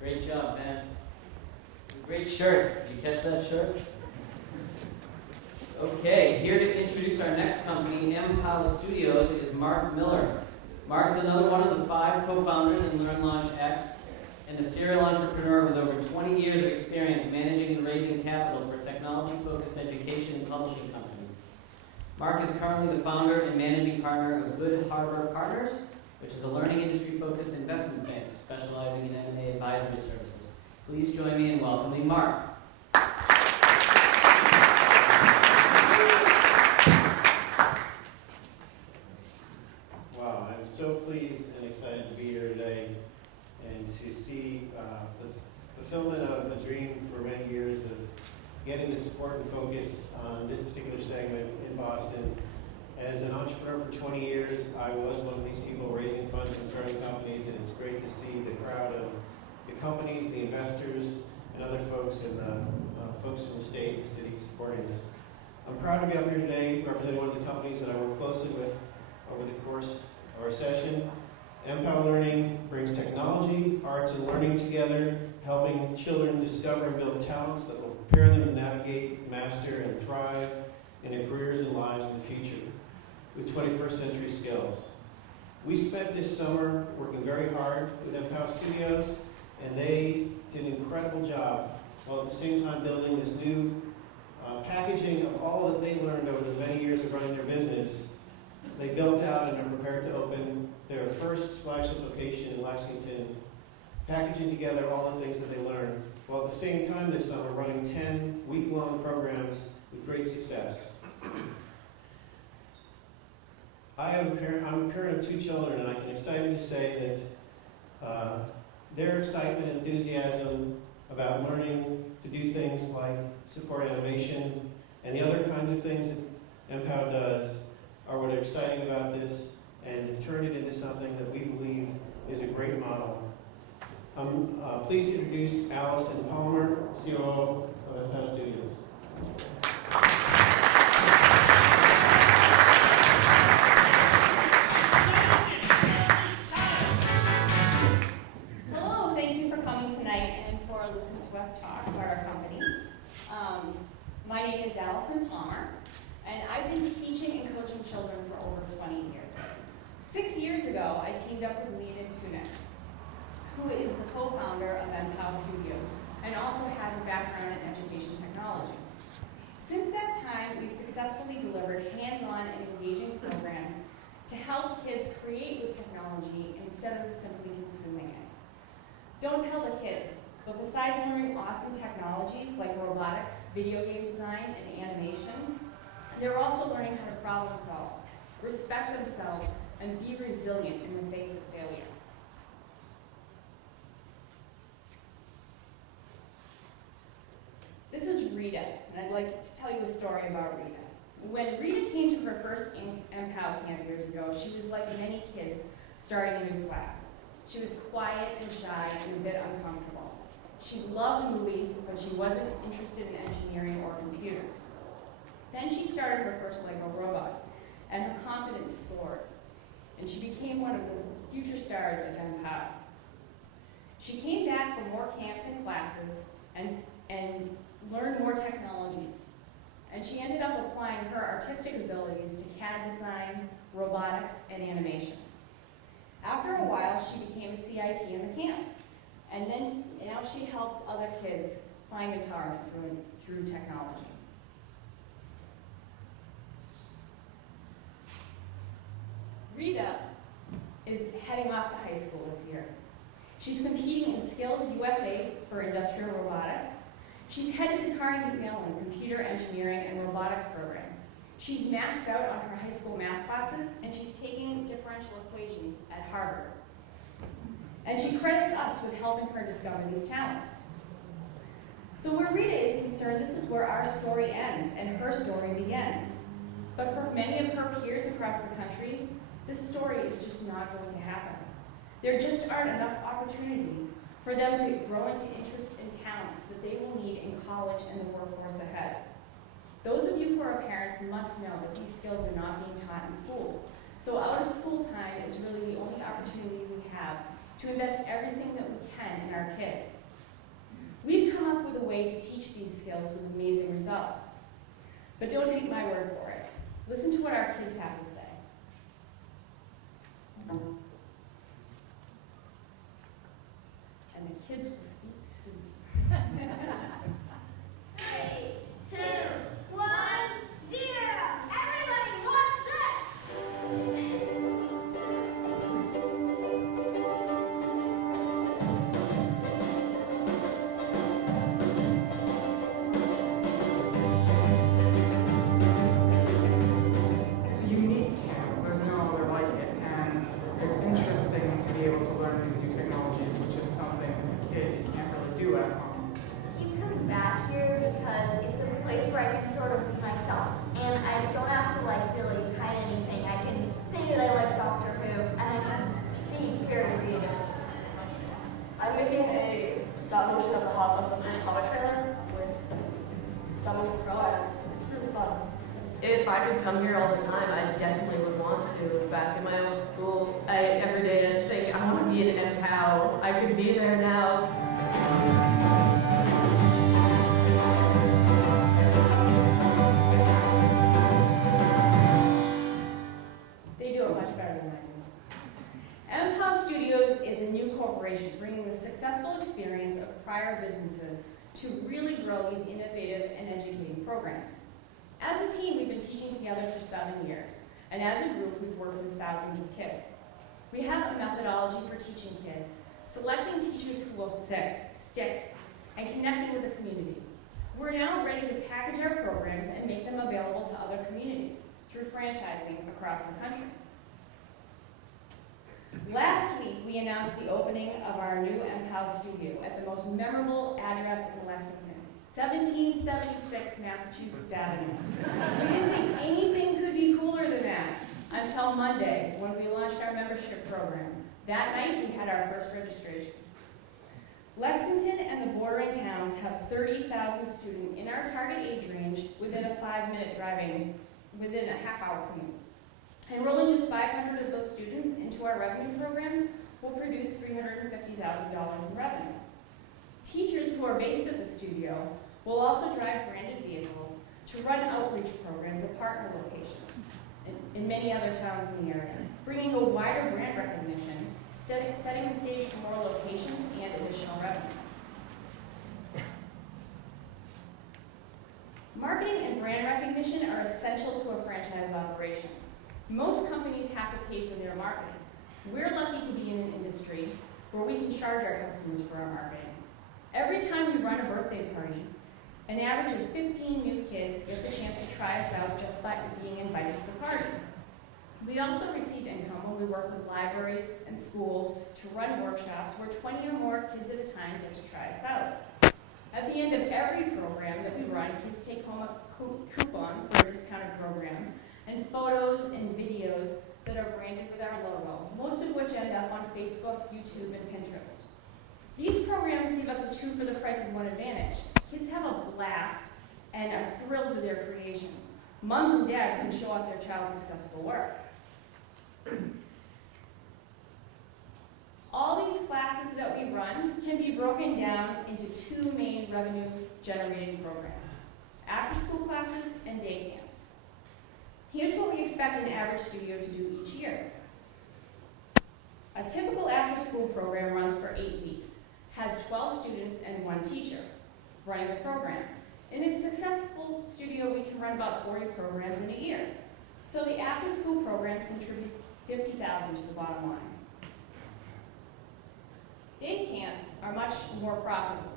Great job, Ben. Great shirts. Did you catch that shirt? Okay, here to introduce our next company, Empow Studios, is Mark Miller. Mark is another one of the 5 co-founders in Learn Launch X and a serial entrepreneur with over 20 years of experience managing and raising capital for technology-focused education and publishing companies. Mark is currently the founder and managing partner of Good Harbor Partners, which is a learning industry-focused investment bank specializing in M&A advisory services. Please join me in welcoming Mark. Wow, I'm so pleased and excited to be here today and to see the fulfillment of a dream for many years of getting the support and focus on this particular segment in Boston. As an entrepreneur for 20 years, I was one of these people raising funds and starting companies, and it's great to see the crowd of the companies, the investors, and other folks, and the folks from the state and the city supporting this. I'm proud to be up here today representing one of the companies that I work closely with over the course of our session. Empow Learning brings technology, arts, and learning together, helping children discover and build talents that will prepare them to navigate, master, and thrive in their careers and lives in the future with 21st century skills. We spent this summer working very hard with Empow Studios, and they did an incredible job while at the same time building this new packaging of all that they learned over the many years of running their business. They built out and are prepared to open their first flagship location in Lexington, packaging together all the things that they learned, while at the same time this summer running 10 week-long programs with great success. I'm a parent of 2 children, and I can excited to say that their excitement and enthusiasm about learning to do things like support animation and the other kinds of things that Empow does are what are exciting about this and have turned it into something that we believe is a great model. I'm pleased to introduce Allison Palmer, COO of Empow Studios. Hello, thank you for coming tonight and for listening to us talk about our company. My name is Allison Palmer, and I've been teaching and coaching children for over 20 years. 6 years ago, I teamed up with Lena Tunick, who is the co-founder of Empow Studios and also has a background in education technology. Since that time, we've successfully delivered hands-on and engaging programs to help kids create with technology instead of simply consuming it. Don't tell the kids, but besides learning awesome technologies like robotics, video game design, and animation, they're also learning how to problem solve, respect themselves, and be resilient in the face of failure. This is Rita, and I'd like to tell you a story about Rita. When Rita came to her first Empow camp years ago, she was like many kids starting a new class. She was quiet and shy and a bit uncomfortable. She loved movies, but she wasn't interested in engineering or computers. Then she started her first Lego robot, and her confidence soared, and she became one of the future stars at Empow. She came back for more camps and classes and learned more technologies, and she ended up applying her artistic abilities to CAD design, robotics, and animation. After a while, she became a CIT in the camp, and then now she helps other kids find empowerment through technology. Rita is heading off to high school this year. She's competing in Skills USA for industrial robotics. She's headed to Carnegie Mellon Computer Engineering and Robotics program. She's maxed out on her high school math classes, and she's taking differential equations at Harvard. And she credits us with helping her discover these talents. So where Rita is concerned, this is where our story ends and her story begins. But for many of her peers across the country, this story is just not going to happen. There just aren't enough opportunities for them to grow into interests and talents that they will need in college and the workforce ahead. Those of you who are parents must know that these skills are not being taught in school. So out of school time is really the only opportunity we have to invest everything that we can in our kids. We've come up with a way to teach these skills with amazing results. But don't take my word for it. Listen to what our kids have to say. And the kids will speak soon. 3, 2, 1, 0. Everybody, what's this? It's a unique camp, there's no other like it, and it's interesting to be able to learn these new technologies, which is something as a kid you can't really do at home. Keep coming back here because it's a place where I can sort of be myself, and I don't have to really hide anything. I can say that I like Doctor Who, and I can be very creative. I'm making a stop motion of the first Hobbit trailer with stop motion pro, and it's really fun. If I could come here all the time, I definitely would want to. Back in my old school, every day I'd think, I want to be an empow. I could be there now. They do it much better than I do. empow Studios is a new corporation bringing the successful experience of prior businesses to really grow these innovative and educating programs. As a team, we've been teaching together for 7 years, and as a group, we've worked with thousands of kids. We have a methodology for teaching kids, selecting teachers who will stick, and connecting with the community. We're now ready to package our programs and make them available to other communities through franchising across the country. Last week, we announced the opening of our new empow studio at the most memorable address in Lexington, 1776 Massachusetts Avenue. We didn't think anything could be cooler than that until Monday, when we launched our membership program. That night, we had our first registration. Lexington and the bordering towns have 30,000 students in our target age range within a 5-minute driving, within a half-hour commute. Enrolling just 500 of those students into our revenue programs will produce $350,000 in revenue. Teachers who are based at the studio will also drive branded vehicles to run outreach programs at partner locations in many other towns in the area, bringing a wider brand recognition, setting the stage for more locations and additional revenue. Marketing and brand recognition are essential to a franchise operation. Most companies have to pay for their marketing. We're lucky to be in an industry where we can charge our customers for our marketing. Every time we run a birthday party, an average of 15 new kids gets a chance to try us out just by being invited to the party. We also receive income when we work with libraries and schools to run workshops where 20 or more kids at a time get to try us out. At the end of every program that we run, kids take home a coupon for a discounted program and photos and videos that are branded with our logo, most of which end up on Facebook, YouTube, and Pinterest. These programs give us a 2 for the price of 1 advantage. Kids have a blast and are thrilled with their creations. Moms and dads can show off their child's successful work. All these classes that we run can be broken down into 2 main revenue-generating programs: after-school classes and day camps. Here's what we expect an average studio to do each year. A typical after-school program runs for 8 weeks, has 12 students and 1 teacher running the program. In a successful studio, we can run about 40 programs in a year. So the after-school programs contribute $50,000 to the bottom line. Day camps are much more profitable.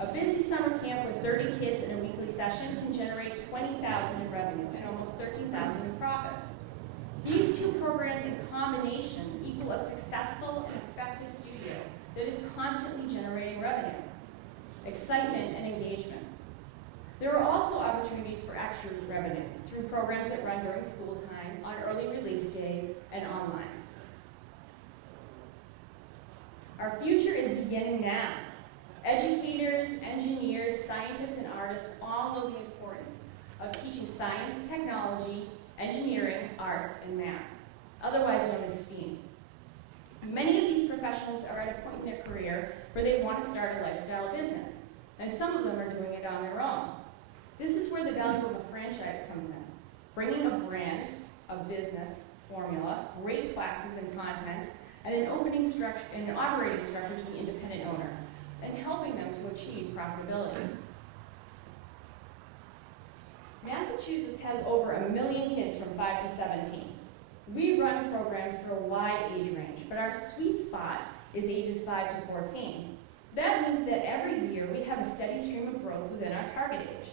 A busy summer camp with 30 kids in a weekly session can generate $20,000 in revenue and almost $13,000 in profit. These 2 programs in combination equal a successful and effective studio that is constantly generating revenue, excitement, and engagement. There are also opportunities for extra revenue through programs that run during school time, on early release days, and online. Our future is beginning now. Educators, engineers, scientists, and artists all know the importance of teaching science, technology, engineering, arts, and math, otherwise known as STEAM. Many of these professionals are at a point in their career where they want to start a lifestyle business, and some of them are doing it on their own. This is where the value of a franchise comes in, bringing a brand, a business, formula, great classes and content, and an operating structure to the independent owner, and helping them to achieve profitability. Massachusetts has over 1 million kids from 5 to 17. We run programs for a wide age range, but our sweet spot is ages 5 to 14. That means that every year we have a steady stream of growth within our target age.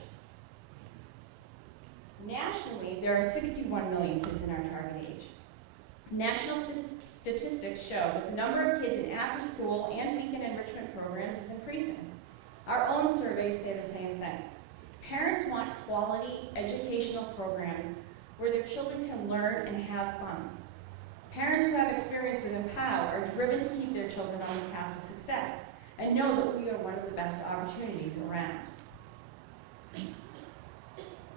Nationally, there are 61 million kids in our target age. National statistics show that the number of kids in after-school and weekend enrichment programs is increasing. Our own surveys say the same thing. Parents want quality educational programs where their children can learn and have fun. Parents who have experience with empow are driven to keep their children on the path to success and know that we are one of the best opportunities around.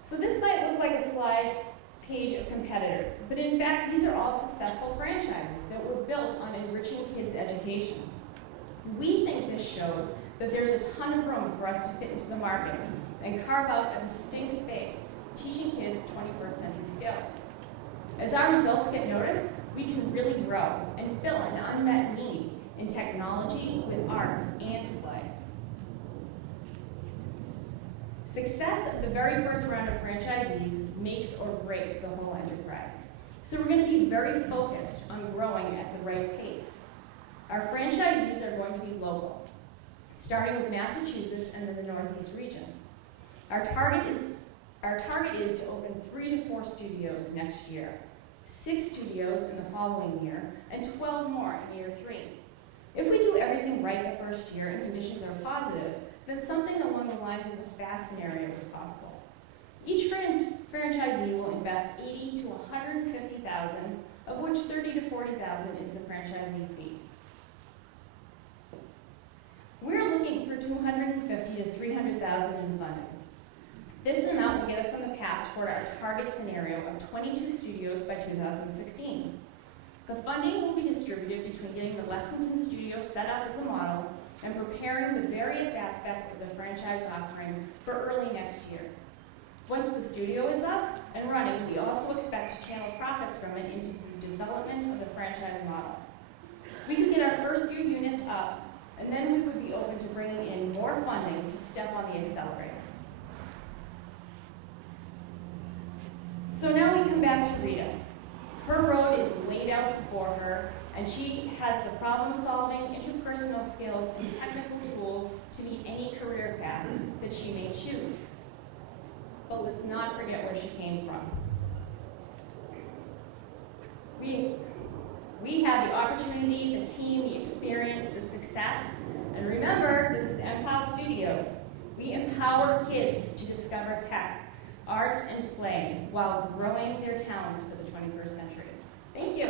So this might look like a slide page of competitors, but in fact, these are all successful franchises that were built on enriching kids' education. We think this shows that there's a ton of room for us to fit into the market and carve out a distinct space, teaching kids 21st century skills. As our results get noticed, we can really grow and fill an unmet need in technology with arts and play. Success of the very first round of franchisees makes or breaks the whole enterprise. So we're going to be very focused on growing at the right pace. Our franchisees are going to be local, starting with Massachusetts and then the Northeast region. Our target is to open 3 to 4 studios next year, 6 studios in the following year, and 12 more in year 3. If we do everything right the first year and conditions are positive, then something along the lines of the FAST scenario is possible. Each franchisee will invest $80,000 to $150,000, of which $30,000 to $40,000 is the franchisee fee. We're looking for $250,000 to $300,000 in funding. This amount will get us on the path toward our target scenario of 22 studios by 2016. The funding will be distributed between getting the Lexington studio set up as a model and preparing the various aspects of the franchise offering for early next year. Once the studio is up and running, we also expect to channel profits from it into the development of the franchise model. We could get our first few units up, and then we would be open to bringing in more funding to step on the accelerator. So now we come back to Rita. Her road is laid out before her, and she has the problem-solving, interpersonal skills, and technical tools to meet any career path that she may choose. But let's not forget where she came from. We have the opportunity, the team, the experience, the success, and remember, this is Empow Studios. We empower kids to discover tech, arts, and play while growing their talents for the 21st century. Thank you.